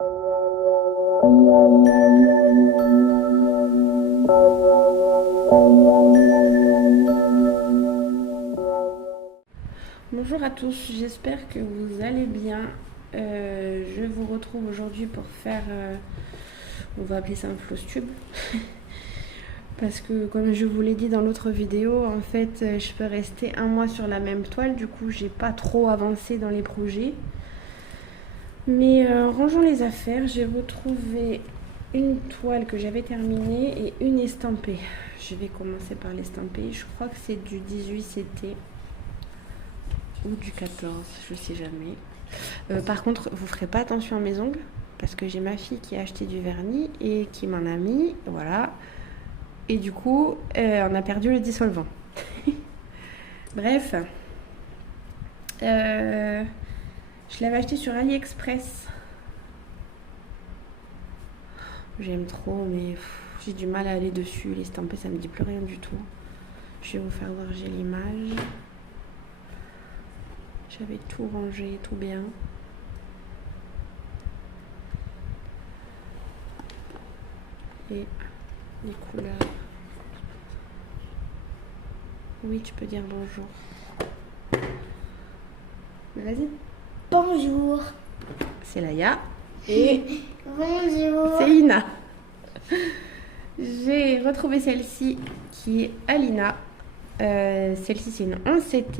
Bonjour à tous, j'espère que vous allez bien. Je vous retrouve aujourd'hui pour faire, on va appeler ça un floss tube. Parce que comme je vous l'ai dit dans l'autre vidéo, en fait je peux rester un mois sur la même toile, du coup j'ai pas trop avancé dans les projets. Mais rangeons les affaires, j'ai retrouvé une toile que j'avais terminée et une estampée. Je vais commencer par l'estampée, je crois que c'est du 18 CT ou du 14, je sais jamais. Par contre, vous ferez pas attention à mes ongles parce que j'ai ma fille qui a acheté du vernis et qui m'en a mis, voilà. Et du coup, on a perdu le dissolvant. Bref, je l'avais acheté sur AliExpress. J'aime trop, mais j'ai du mal à aller dessus. L'estamper, ça me dit plus rien du tout. Je vais vous faire voir, j'ai l'image. J'avais tout rangé, tout bien. Et les couleurs. Oui, tu peux dire bonjour. Vas-y. Bonjour. C'est Laïa. Et Bonjour. c'est Ina. J'ai retrouvé celle-ci qui est Alina. Celle-ci c'est une 11 CT.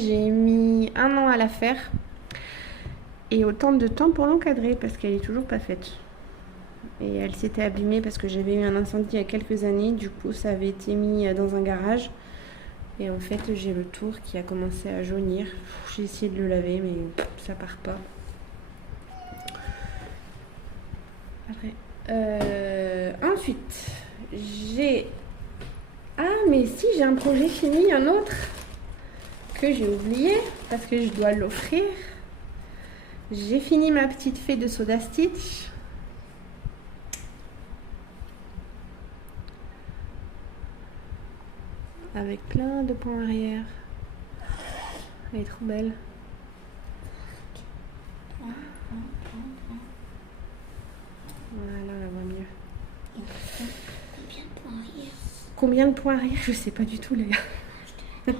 J'ai mis 1 an à la faire. Et autant de temps pour l'encadrer parce qu'elle est toujours pas faite. Et elle s'était abîmée parce que j'avais eu un incendie il y a quelques années. Du coup ça avait été mis dans un garage. Et en fait j'ai le tour qui a commencé à jaunir. J'ai essayé de le laver mais ça part pas. Ensuite j'ai... Ah mais si, j'ai un projet fini, un autre que j'ai oublié parce que je dois l'offrir. J'ai fini ma petite fée de Soda Stitch. Avec plein de points arrière. Elle est trop belle. Voilà, on la voit mieux. Combien de points arrière? Je sais pas du tout, les gars.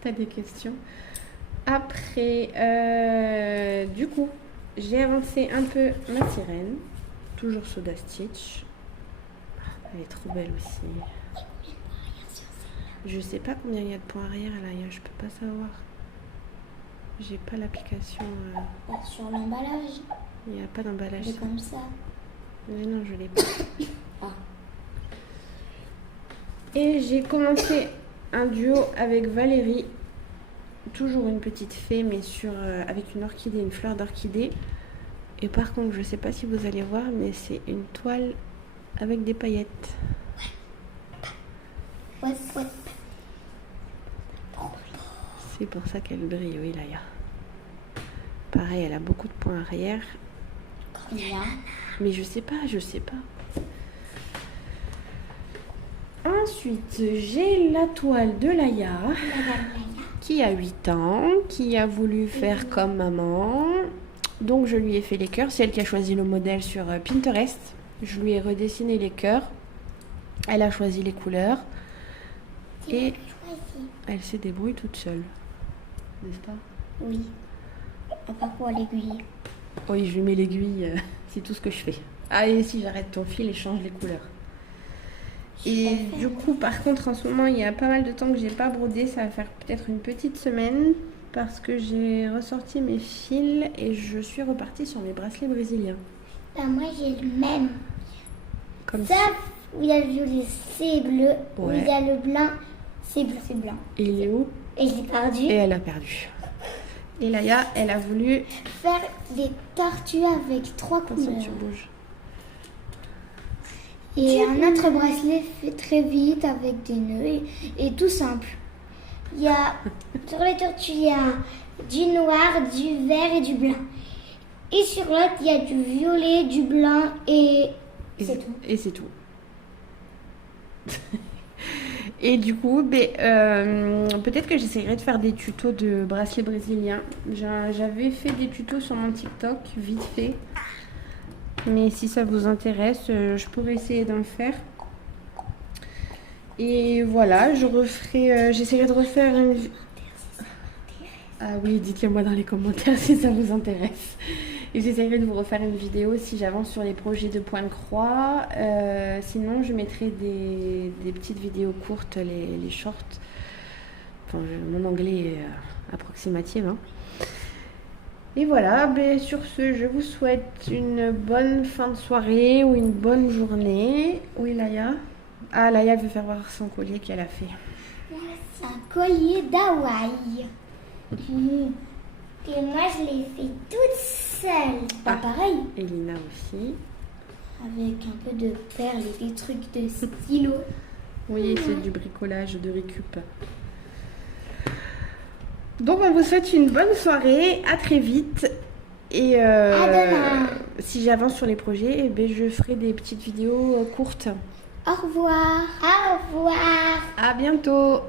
T'as des questions? Après, du coup, j'ai avancé un peu ma sirène. Toujours Soda Stitch. Elle est trop belle aussi. Je sais pas combien il y a de points arrière là, je peux pas savoir. J'ai pas l'application. Sur l'emballage. Il n'y a pas d'emballage. C'est comme ça. Mais non, je l'ai pas. Ah. Et j'ai commencé un duo avec Valérie. Toujours une petite fée, mais avec une orchidée, une fleur d'orchidée. Et par contre, je sais pas si vous allez voir, mais c'est une toile avec des paillettes. Ouais. C'est pour ça qu'elle brille, oui, Laïa. Pareil, elle a beaucoup de points arrière. Combien? Mais je sais pas. Ensuite, j'ai la toile de Laïa, qui a 8 ans, qui a voulu faire comme maman. Donc je lui ai fait les cœurs. C'est elle qui a choisi le modèle sur Pinterest. Je lui ai redessiné les cœurs. Elle a choisi les couleurs. Et elle se débrouille toute seule. N'est-ce pas? Oui. À part pour l'aiguille. Oui, je lui mets l'aiguille. C'est tout ce que je fais. Ah, et si j'arrête ton fil et change les couleurs. Et du coup, par contre, en ce moment, il y a pas mal de temps que j'ai pas brodé. Ça va faire peut-être une petite semaine parce que j'ai ressorti mes fils et je suis repartie sur mes bracelets brésiliens. Bah, moi, j'ai le même. Comme ça, où il y a le violet, c'est bleu. Ouais. Où il y a le blanc, c'est bleu, c'est blanc. Et il est où? Et je l'ai perdu. Et elle a perdu. Et Laïa, elle a voulu faire des tortues avec 3 couleurs. Attention, tu bouges. Et un autre bracelet fait très vite avec des nœuds et tout simple. Il y a sur les tortues, il y a du noir, du vert et du blanc. Et sur l'autre, il y a du violet, du blanc et c'est tout. Et c'est tout. Et du coup, peut-être que j'essaierai de faire des tutos de bracelets brésiliens. J'avais fait des tutos sur mon TikTok, vite fait. Mais si ça vous intéresse, je pourrais essayer d'en faire. Et voilà, j'essaierai de refaire une... Ah oui, dites-le moi dans les commentaires si ça vous intéresse. Et j'essaierai de vous refaire une vidéo si j'avance sur les projets de point de croix. Sinon, je mettrai des petites vidéos courtes, les shorts. Enfin, mon anglais est approximatif. Hein. Et voilà, sur ce, je vous souhaite une bonne fin de soirée ou une bonne journée. Oui, Laïa. Ah, Laïa veut faire voir son collier qu'elle a fait. Un collier d'Hawaï. Et moi, je l'ai fait toute seule. Pas pareil. Et Lina aussi. Avec un peu de perles et des trucs de stylo. Oui, c'est du bricolage de récup. Donc, on vous souhaite une bonne soirée. À très vite. Et À demain. si j'avance sur les projets, je ferai des petites vidéos courtes. Au revoir. Au revoir. À bientôt.